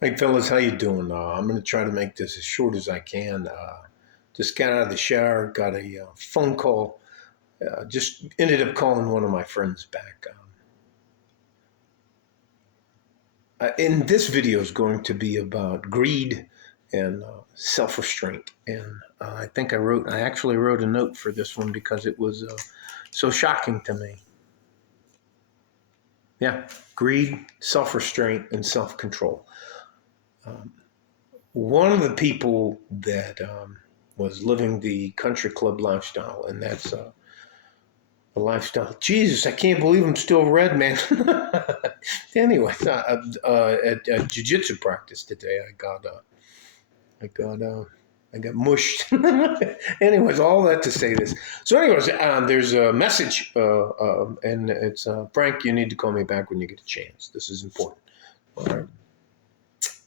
Hey fellas, how you doing? I'm going to try to make this as short as I can. Just got out of the shower, got a phone call. Just ended up calling one of my friends back. And this video is going to be about greed and self-restraint. And I actually wrote a note for this one because it was so shocking to me. Yeah, greed, self-restraint, and self-control. Um, One of the people that was living the country club lifestyle, and that's a lifestyle. Jesus, I can't believe I'm still red, man. Anyway, at jiu-jitsu practice today, I got, I got mushed. Anyways, all that to say this. So, anyways, there's a message, and it's Frank. You need to call me back when you get a chance. This is important. All right.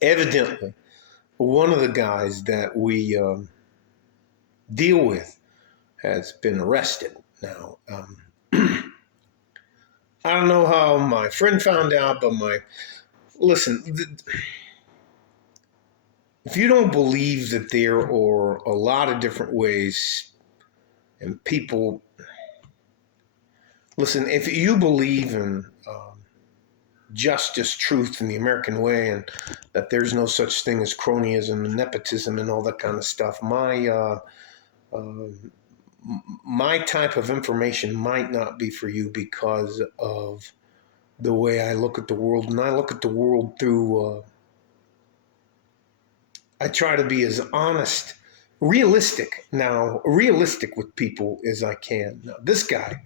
Evidently, one of the guys that we deal with has been arrested. Now, I don't know how my friend found out, but listen, if you don't believe that there are a lot of different ways and people, listen, if you believe in justice, truth, and the American way, and that there's no such thing as cronyism and nepotism and all that kind of stuff, uh, my type of information might not be for you because of the way I look at the world. And I look at the world through, I try to be as honest, realistic with people as I can. Now, this guy,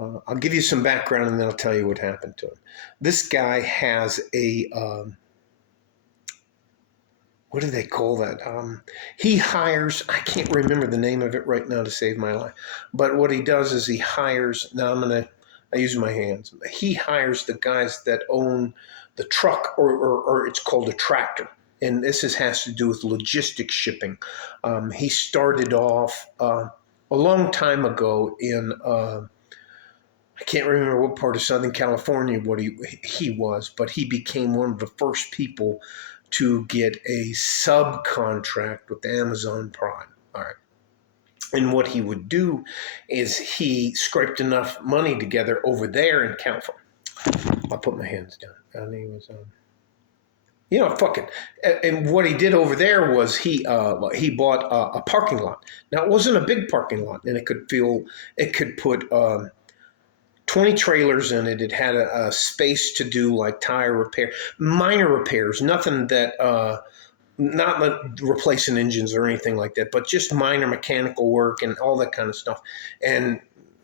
I'll give you some background and then I'll tell you what happened to him. This guy has what do they call that? He hires, I can't remember the name of it right now to save my life, but what he does is he hires, I use my hands. He hires the guys that own the truck, or it's called a tractor. And has to do with logistics shipping. He started off a long time ago in, I can't remember what part of Southern California what he was, but he became one of the first people to get a subcontract with Amazon Prime. All right. And what he would do is he scraped enough money together over there in California. I'll put my hands down. And he was, fuck it. And what he did over there was he bought a parking lot. Now it wasn't a big parking lot, and it could put 20 trailers in it. It had a space to do like tire repair, minor repairs, nothing that, not replacing engines or anything like that, but just minor mechanical work and all that kind of stuff. And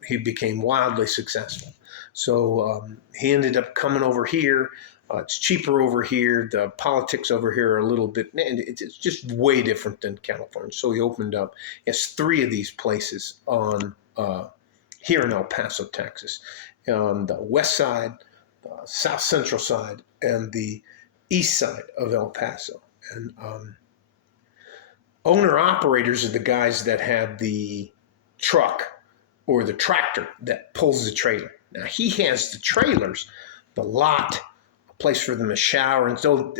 he became wildly successful. So he ended up coming over here. It's cheaper over here. The politics over here are a little bit, it's just way different than California. So he opened up, yes, 3 of these places on here in El Paso, Texas, on the west side, the south central side, and the east side of El Paso. And owner operators are the guys that have the truck or the tractor that pulls the trailer. Now he has the trailers, the lot, a place for them to shower, and so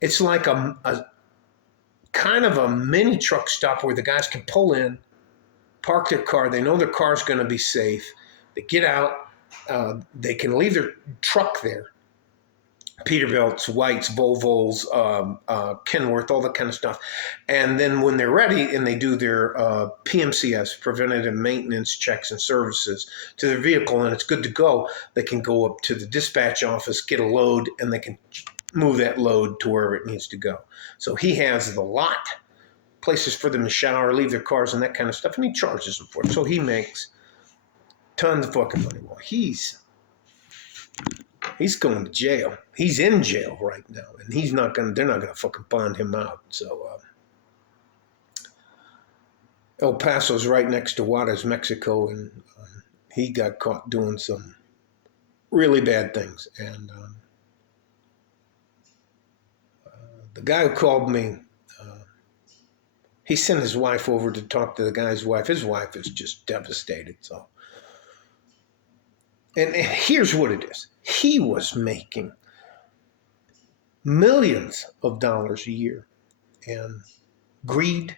it's like a kind of a mini truck stop where the guys can pull in, park their car. They know their car's going to be safe. They get out. They can leave their truck there. Peterbilts, Whites, Volvos, Kenworth, all that kind of stuff. And then when they're ready and they do their PMCS, preventative maintenance checks and services to their vehicle, and it's good to go, they can go up to the dispatch office, get a load, and they can move that load to wherever it needs to go. So he has the lot, places for them to shower, leave their cars, and that kind of stuff, and he charges them for it. So he makes tons of fucking money. Well, he's going to jail. He's in jail right now, and they're not gonna fucking bond him out. So El Paso's right next to Juarez, Mexico, and he got caught doing some really bad things. And the guy who called me, he sent his wife over to talk to the guy's wife. His wife is just devastated. So And here's what it is. He was making millions of dollars a year. And greed,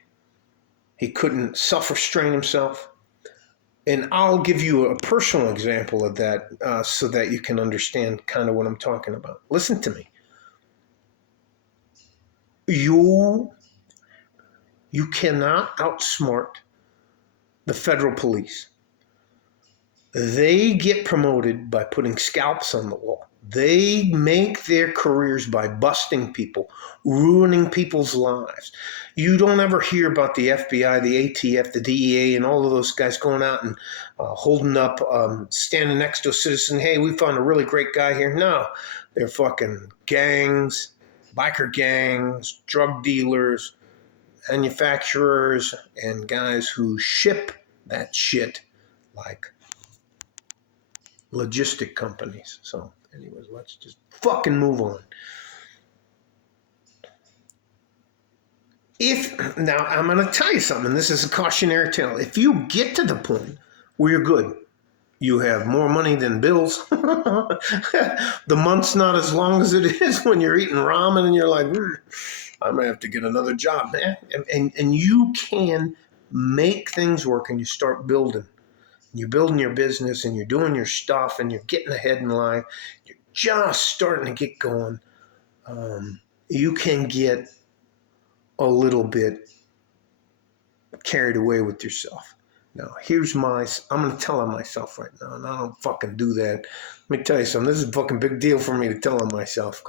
he couldn't self-restrain himself. And I'll give you a personal example of that so that you can understand kind of what I'm talking about. Listen to me. You cannot outsmart the federal police. They get promoted by putting scalps on the wall. They make their careers by busting people, ruining people's lives. You don't ever hear about the FBI, the ATF, the DEA, and all of those guys going out and holding up, standing next to a citizen. Hey, we found a really great guy here. No, they're fucking gangs, biker gangs, drug dealers, manufacturers, and guys who ship that shit like logistic companies. So anyways, let's just fucking move on. If now I'm going to tell you something, this is a cautionary tale. If you get to the point where you're good, you have more money than bills, the month's not as long as it is when you're eating ramen and you're like, I'm going to have to get another job, man. And you can make things work, and you start building. You're building your business and you're doing your stuff and you're getting ahead in life. You're just starting to get going. You can get a little bit carried away with yourself. Now, I'm going to tell on myself right now, and I don't fucking do that. Let me tell you something. This is a fucking big deal for me to tell on myself.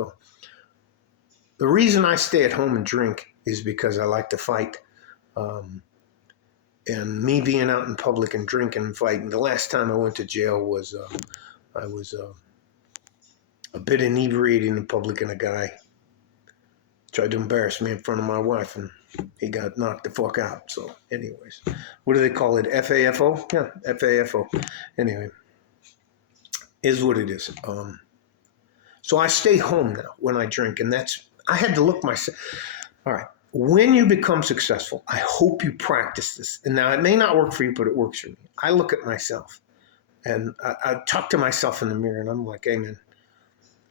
The reason I stay at home and drink is because I like to fight. And me being out in public and drinking and fighting. The last time I went to jail was I was a bit inebriated in public, and a guy tried to embarrass me in front of my wife, and he got knocked the fuck out. So anyways, what do they call it? FAFO? Yeah, FAFO. Anyway, is what it is. So I stay home now when I drink, and I had to look myself. All right. When you become successful, I hope you practice this. And now it may not work for you, but it works for me. I look at myself and I talk to myself in the mirror, and I'm like, hey man,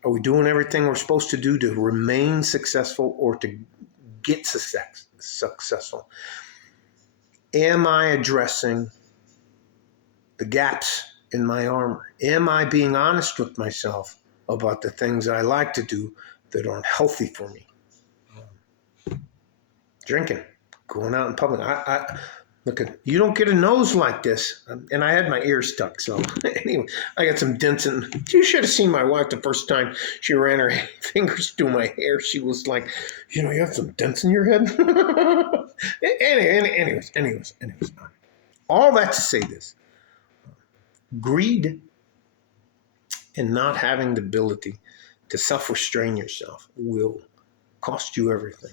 are we doing everything we're supposed to do to remain successful or to get successful? Am I addressing the gaps in my armor? Am I being honest with myself about the things I like to do that aren't healthy for me? Drinking, going out in public. Look, you don't get a nose like this. And I had my ears stuck. So anyway, I got some dents in. You should have seen my wife the first time she ran her fingers through my hair. She was like, you have some dents in your head. Anyways. All that to say this. Greed and not having the ability to self-restrain yourself will cost you everything.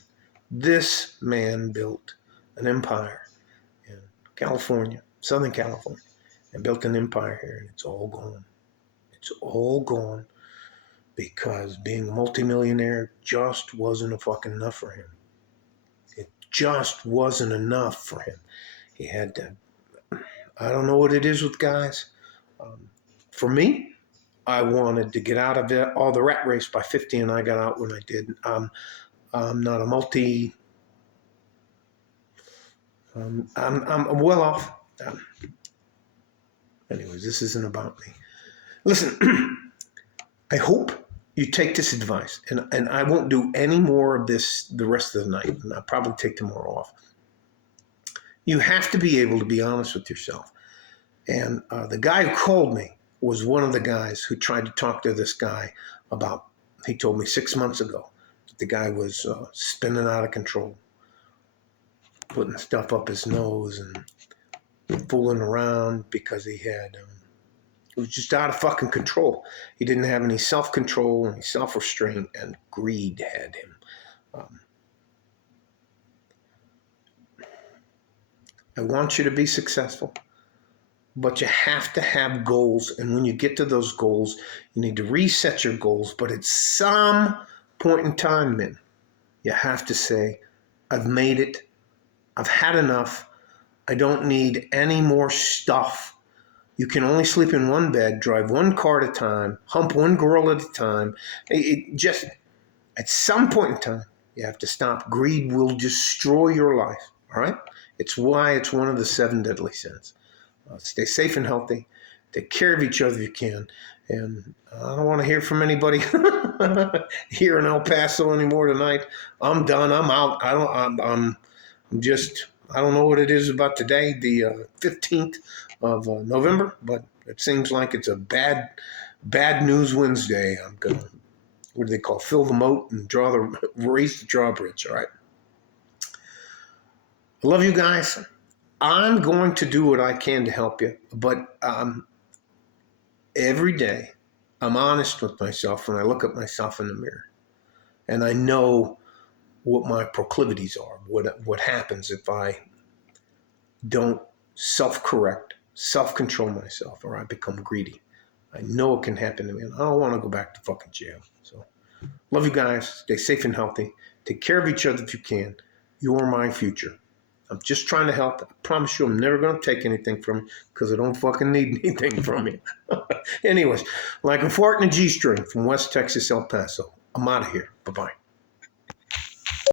This man built an empire in California, Southern California, and built an empire here, and it's all gone. It's all gone because being a multimillionaire just wasn't fucking enough for him. It just wasn't enough for him. He had to, I don't know what it is with guys. For me, I wanted to get out of all the rat race by 50, and I got out when I did. I'm not a I'm well off. Anyways, this isn't about me. Listen, I hope you take this advice, and I won't do any more of this the rest of the night, and I'll probably take tomorrow off. You have to be able to be honest with yourself. And the guy who called me was one of the guys who tried to talk to this guy about, he told me 6 months ago, that the guy was spinning out of control, putting stuff up his nose and fooling around because he was just out of fucking control. He didn't have any self-control, any self-restraint, and greed had him. I want you to be successful, but you have to have goals. And when you get to those goals, you need to reset your goals. But at some point in time, man, you have to say, I've made it. I've had enough. I don't need any more stuff. You can only sleep in one bed, drive one car at a time, hump one girl at a time. It just, at some point in time, you have to stop. Greed will destroy your life. All right? It's why it's one of the 7 deadly sins. Stay safe and healthy. Take care of each other if you can. And I don't want to hear from anybody here in El Paso anymore tonight. I'm done. I'm out. I'm just, I don't know what it is about today, the 15th of November, but it seems like it's a bad news Wednesday. I'm going to, what do they call, fill the moat and raise the drawbridge. All right. I love you guys. I'm going to do what I can to help you, but every day I'm honest with myself when I look at myself in the mirror, and I know what my proclivities are, what happens if I don't self-correct, self-control myself, or I become greedy. I know it can happen to me, and I don't want to go back to fucking jail. So, love you guys. Stay safe and healthy. Take care of each other if you can. You're my future. I'm just trying to help. I promise you I'm never going to take anything from you because I don't fucking need anything from you. Anyways, like a fart in a G-string from West Texas, El Paso. I'm out of here. Bye-bye.